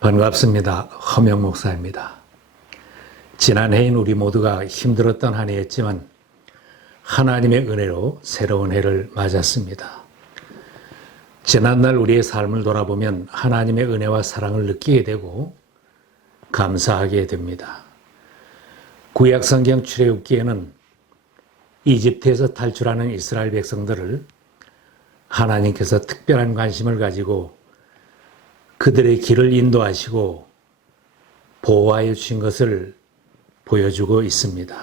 반갑습니다. 허명 목사입니다. 지난해인 우리 모두가 힘들었던 한 해였지만 하나님의 은혜로 새로운 해를 맞았습니다. 지난날 우리의 삶을 돌아보면 하나님의 은혜와 사랑을 느끼게 되고 감사하게 됩니다. 구약성경 출애굽기에는 이집트에서 탈출하는 이스라엘 백성들을 하나님께서 특별한 관심을 가지고 그들의 길을 인도하시고 보호하여 주신 것을 보여주고 있습니다.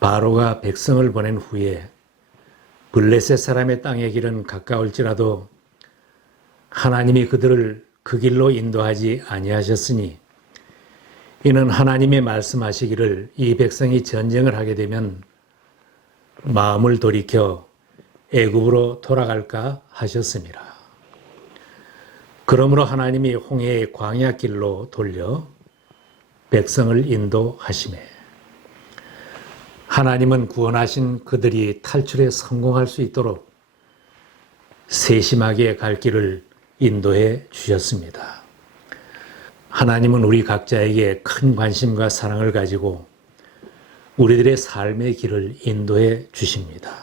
바로가 백성을 보낸 후에 블레셋 사람의 땅의 길은 가까울지라도 하나님이 그들을 그 길로 인도하지 아니하셨으니 이는 하나님의 말씀하시기를 이 백성이 전쟁을 하게 되면 마음을 돌이켜 애굽으로 돌아갈까 하셨습니다. 그러므로 하나님이 홍해의 광야 길로 돌려 백성을 인도하시매 하나님은 구원하신 그들이 탈출에 성공할 수 있도록 세심하게 갈 길을 인도해 주셨습니다. 하나님은 우리 각자에게 큰 관심과 사랑을 가지고 우리들의 삶의 길을 인도해 주십니다.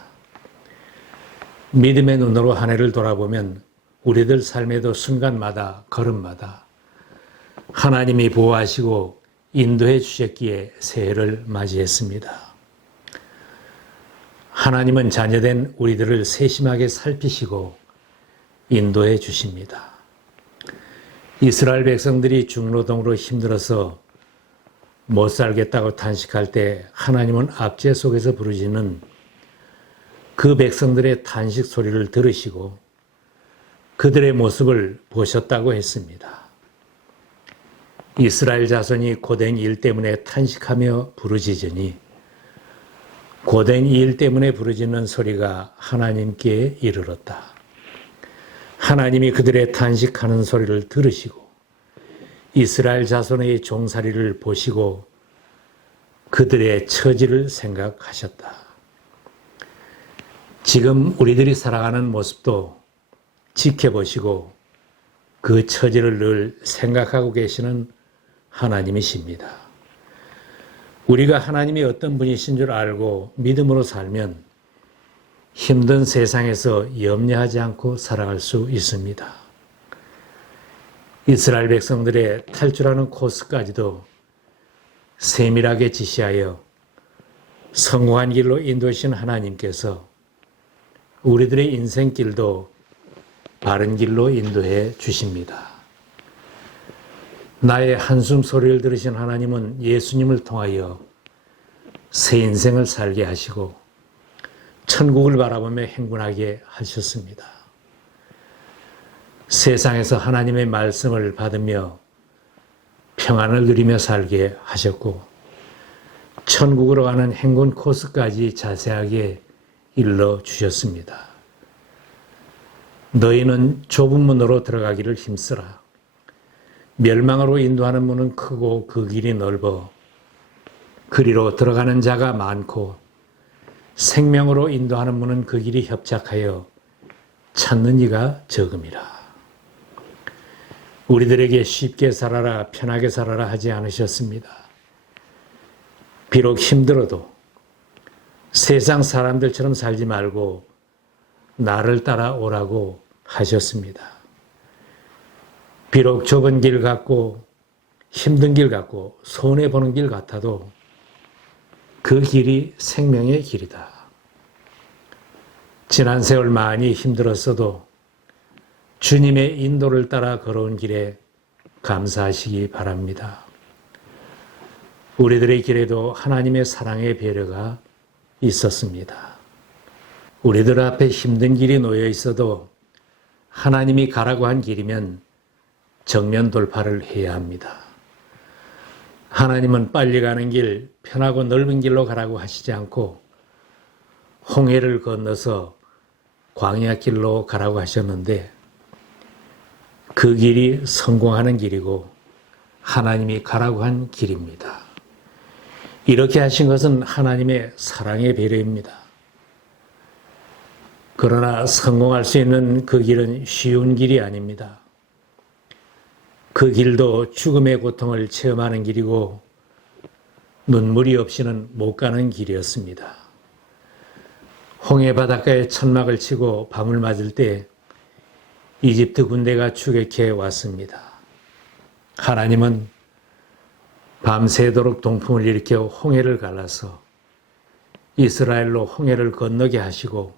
믿음의 눈으로 한 해를 돌아보면 우리들 삶에도 순간마다 걸음마다 하나님이 보호하시고 인도해 주셨기에 새해를 맞이했습니다. 하나님은 자녀된 우리들을 세심하게 살피시고 인도해 주십니다. 이스라엘 백성들이 중노동으로 힘들어서 못 살겠다고 탄식할 때 하나님은 압제 속에서 부르짖는 그 백성들의 탄식 소리를 들으시고 그들의 모습을 보셨다고 했습니다. 이스라엘 자손이 고된 일 때문에 탄식하며 부르짖으니 고된 일 때문에 부르짖는 소리가 하나님께 이르렀다. 하나님이 그들의 탄식하는 소리를 들으시고 이스라엘 자손의 종살이를 보시고 그들의 처지를 생각하셨다. 지금 우리들이 살아가는 모습도 지켜보시고 그 처지를 늘 생각하고 계시는 하나님이십니다. 우리가 하나님이 어떤 분이신 줄 알고 믿음으로 살면 힘든 세상에서 염려하지 않고 살아갈 수 있습니다. 이스라엘 백성들의 탈출하는 코스까지도 세밀하게 지시하여 성공한 길로 인도하신 하나님께서 우리들의 인생길도 바른 길로 인도해 주십니다. 나의 한숨 소리를 들으신 하나님은 예수님을 통하여 새 인생을 살게 하시고 천국을 바라보며 행군하게 하셨습니다. 세상에서 하나님의 말씀을 받으며 평안을 누리며 살게 하셨고 천국으로 가는 행군 코스까지 자세하게 일러 주셨습니다. 너희는 좁은 문으로 들어가기를 힘쓰라. 멸망으로 인도하는 문은 크고 그 길이 넓어 그리로 들어가는 자가 많고 생명으로 인도하는 문은 그 길이 협착하여 찾는 이가 적음이라. 우리들에게 쉽게 살아라 편하게 살아라 하지 않으셨습니다. 비록 힘들어도 세상 사람들처럼 살지 말고 나를 따라오라고 하셨습니다. 비록 좁은 길 같고 힘든 길 같고 손해보는 길 같아도 그 길이 생명의 길이다. 지난 세월 많이 힘들었어도 주님의 인도를 따라 걸어온 길에 감사하시기 바랍니다. 우리들의 길에도 하나님의 사랑의 배려가 있었습니다. 우리들 앞에 힘든 길이 놓여 있어도 하나님이 가라고 한 길이면 정면 돌파를 해야 합니다. 하나님은 빨리 가는 길, 편하고 넓은 길로 가라고 하시지 않고 홍해를 건너서 광야 길로 가라고 하셨는데 그 길이 성공하는 길이고 하나님이 가라고 한 길입니다. 이렇게 하신 것은 하나님의 사랑의 배려입니다. 그러나 성공할 수 있는 그 길은 쉬운 길이 아닙니다. 그 길도 죽음의 고통을 체험하는 길이고 눈물이 없이는 못 가는 길이었습니다. 홍해 바닷가에 천막을 치고 밤을 맞을 때 이집트 군대가 추격해 왔습니다. 하나님은 밤새도록 동풍을 일으켜 홍해를 갈라서 이스라엘로 홍해를 건너게 하시고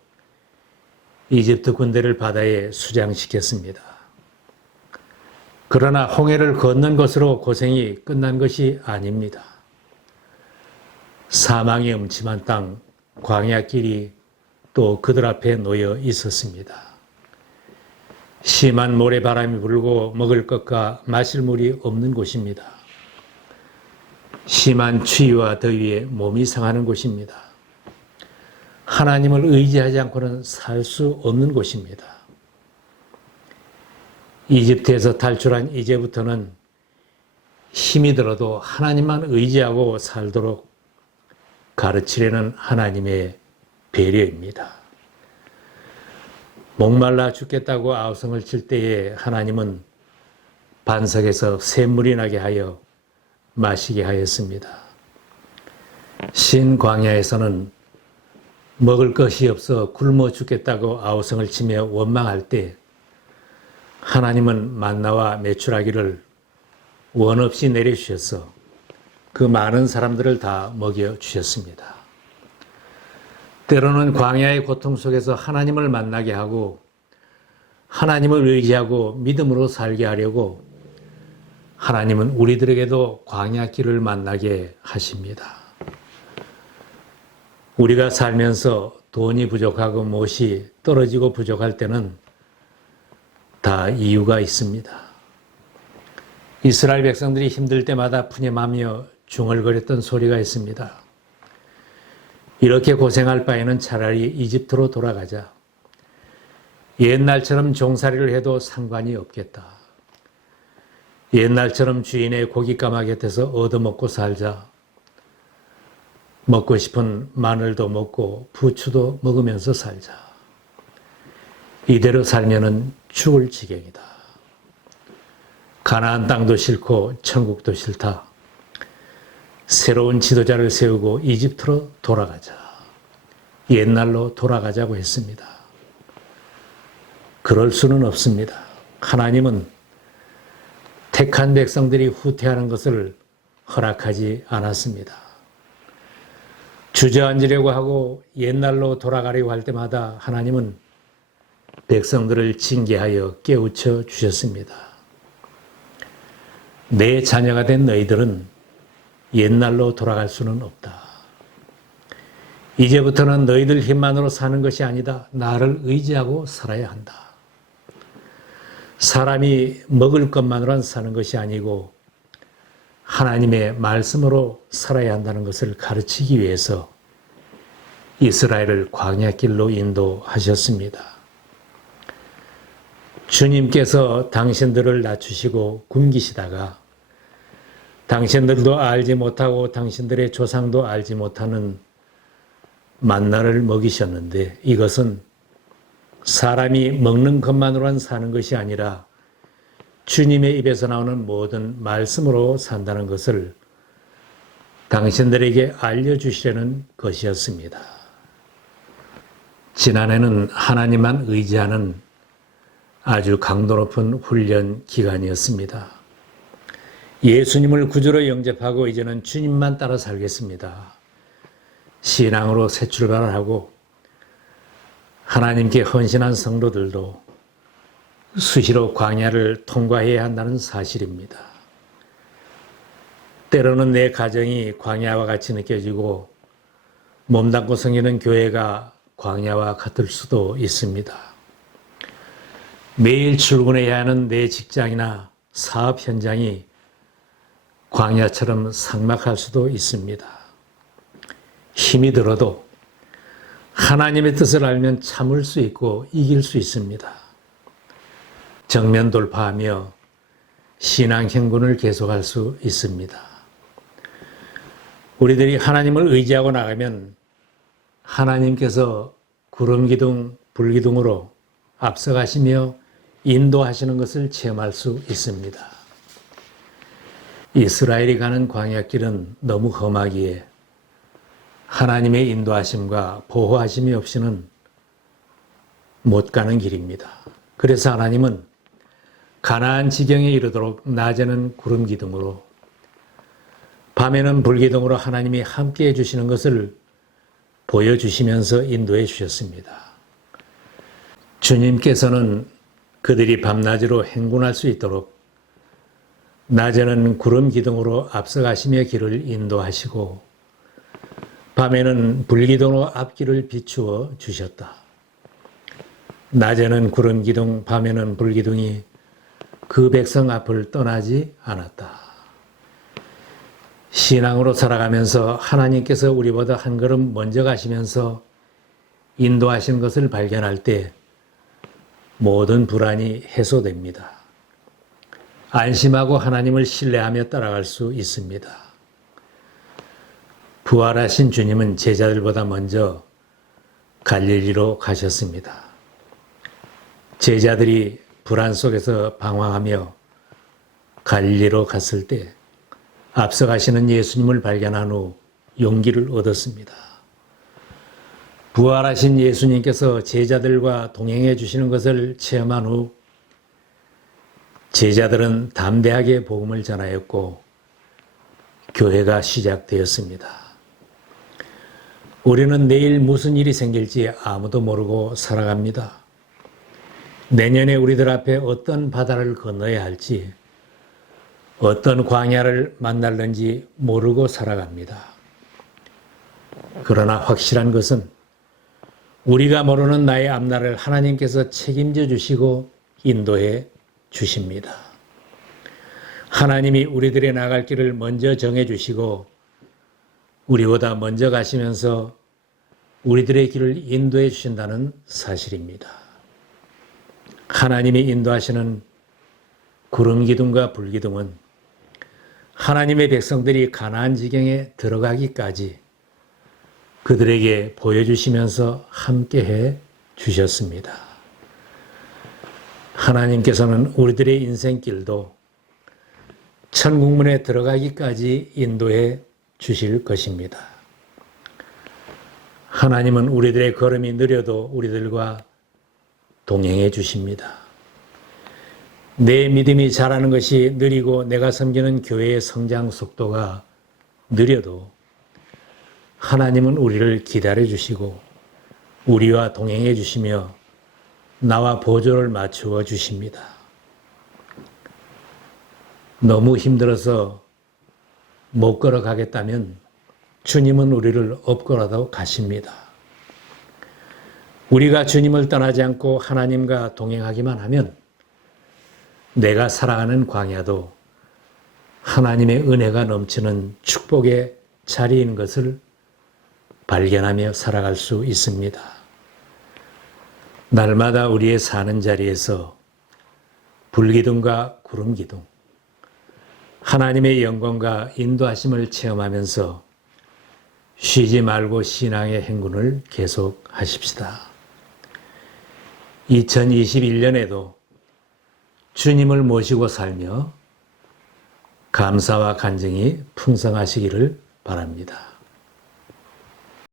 이집트 군대를 바다에 수장시켰습니다. 그러나 홍해를 건넌 것으로 고생이 끝난 것이 아닙니다. 사망의 음침한 땅, 광야길이 또 그들 앞에 놓여 있었습니다. 심한 모래바람이 불고 먹을 것과 마실 물이 없는 곳입니다. 심한 추위와 더위에 몸이 상하는 곳입니다. 하나님을 의지하지 않고는 살 수 없는 곳입니다. 이집트에서 탈출한 이제부터는 힘이 들어도 하나님만 의지하고 살도록 가르치려는 하나님의 배려입니다. 목말라 죽겠다고 아우성을 칠 때에 하나님은 반석에서 샘물이 나게 하여 마시게 하였습니다. 신광야에서는 먹을 것이 없어 굶어 죽겠다고 아우성을 치며 원망할 때 하나님은 만나와 메추라기를 원 없이 내려주셔서 그 많은 사람들을 다 먹여주셨습니다. 때로는 광야의 고통 속에서 하나님을 만나게 하고 하나님을 의지하고 믿음으로 살게 하려고 하나님은 우리들에게도 광야길을 만나게 하십니다. 우리가 살면서 돈이 부족하고 무엇이 떨어지고 부족할 때는 다 이유가 있습니다. 이스라엘 백성들이 힘들 때마다 푸념하며 중얼거렸던 소리가 있습니다. 이렇게 고생할 바에는 차라리 이집트로 돌아가자. 옛날처럼 종살이를 해도 상관이 없겠다. 옛날처럼 주인의 고깃가마 곁에서 얻어먹고 살자. 먹고 싶은 마늘도 먹고 부추도 먹으면서 살자. 이대로 살면은 죽을 지경이다. 가나안 땅도 싫고 천국도 싫다. 새로운 지도자를 세우고 이집트로 돌아가자. 옛날로 돌아가자고 했습니다. 그럴 수는 없습니다. 하나님은 택한 백성들이 후퇴하는 것을 허락하지 않았습니다. 주저앉으려고 하고 옛날로 돌아가려고 할 때마다 하나님은 백성들을 징계하여 깨우쳐 주셨습니다. 내 자녀가 된 너희들은 옛날로 돌아갈 수는 없다. 이제부터는 너희들 힘만으로 사는 것이 아니다. 나를 의지하고 살아야 한다. 사람이 먹을 것만으로는 사는 것이 아니고 하나님의 말씀으로 살아야 한다는 것을 가르치기 위해서 이스라엘을 광야길로 인도하셨습니다. 주님께서 당신들을 낮추시고 굶기시다가 당신들도 알지 못하고 당신들의 조상도 알지 못하는 만나를 먹이셨는데 이것은 사람이 먹는 것만으로는 사는 것이 아니라 주님의 입에서 나오는 모든 말씀으로 산다는 것을 당신들에게 알려주시려는 것이었습니다. 지난해는 하나님만 의지하는 아주 강도 높은 훈련 기간이었습니다. 예수님을 구주로 영접하고 이제는 주님만 따라 살겠습니다. 신앙으로 새 출발을 하고 하나님께 헌신한 성도들도 수시로 광야를 통과해야 한다는 사실입니다. 때로는 내 가정이 광야와 같이 느껴지고 몸담고 섬기는 교회가 광야와 같을 수도 있습니다. 매일 출근해야 하는 내 직장이나 사업 현장이 광야처럼 삭막할 수도 있습니다. 힘이 들어도 하나님의 뜻을 알면 참을 수 있고 이길 수 있습니다. 정면 돌파하며 신앙 행군을 계속할 수 있습니다. 우리들이 하나님을 의지하고 나가면 하나님께서 구름기둥, 불기둥으로 앞서가시며 인도하시는 것을 체험할 수 있습니다. 이스라엘이 가는 광야길은 너무 험하기에 하나님의 인도하심과 보호하심이 없이는 못 가는 길입니다. 그래서 하나님은 가나안 지경에 이르도록 낮에는 구름 기둥으로 밤에는 불 기둥으로 하나님이 함께해 주시는 것을 보여주시면서 인도해 주셨습니다. 주님께서는 그들이 밤낮으로 행군할 수 있도록 낮에는 구름 기둥으로 앞서가시며 길을 인도하시고 밤에는 불 기둥으로 앞길을 비추어 주셨다. 낮에는 구름 기둥, 밤에는 불 기둥이 그 백성 앞을 떠나지 않았다. 신앙으로 살아가면서 하나님께서 우리보다 한 걸음 먼저 가시면서 인도하시는 것을 발견할 때 모든 불안이 해소됩니다. 안심하고 하나님을 신뢰하며 따라갈 수 있습니다. 부활하신 주님은 제자들보다 먼저 갈릴리로 가셨습니다. 제자들이 불안 속에서 방황하며 갈릴리로 갔을 때 앞서 가시는 예수님을 발견한 후 용기를 얻었습니다. 부활하신 예수님께서 제자들과 동행해 주시는 것을 체험한 후 제자들은 담대하게 복음을 전하였고 교회가 시작되었습니다. 우리는 내일 무슨 일이 생길지 아무도 모르고 살아갑니다. 내년에 우리들 앞에 어떤 바다를 건너야 할지, 어떤 광야를 만날는지 모르고 살아갑니다. 그러나 확실한 것은 우리가 모르는 나의 앞날을 하나님께서 책임져 주시고 인도해 주십니다. 하나님이 우리들의 나갈 길을 먼저 정해 주시고 우리보다 먼저 가시면서 우리들의 길을 인도해 주신다는 사실입니다. 하나님이 인도하시는 구름 기둥과 불 기둥은 하나님의 백성들이 가나안 지경에 들어가기까지 그들에게 보여주시면서 함께해 주셨습니다. 하나님께서는 우리들의 인생길도 천국문에 들어가기까지 인도해 주실 것입니다. 하나님은 우리들의 걸음이 느려도 우리들과 동행해 주십니다. 내 믿음이 자라는 것이 느리고 내가 섬기는 교회의 성장 속도가 느려도 하나님은 우리를 기다려 주시고 우리와 동행해 주시며 나와 보조를 맞추어 주십니다. 너무 힘들어서 못 걸어가겠다면 주님은 우리를 업고라도 가십니다. 우리가 주님을 떠나지 않고 하나님과 동행하기만 하면 내가 살아가는 광야도 하나님의 은혜가 넘치는 축복의 자리인 것을 발견하며 살아갈 수 있습니다. 날마다 우리의 사는 자리에서 불기둥과 구름기둥, 하나님의 영광과 인도하심을 체험하면서 쉬지 말고 신앙의 행군을 계속하십시다. 2021년에도 주님을 모시고 살며 감사와 간증이 풍성하시기를 바랍니다.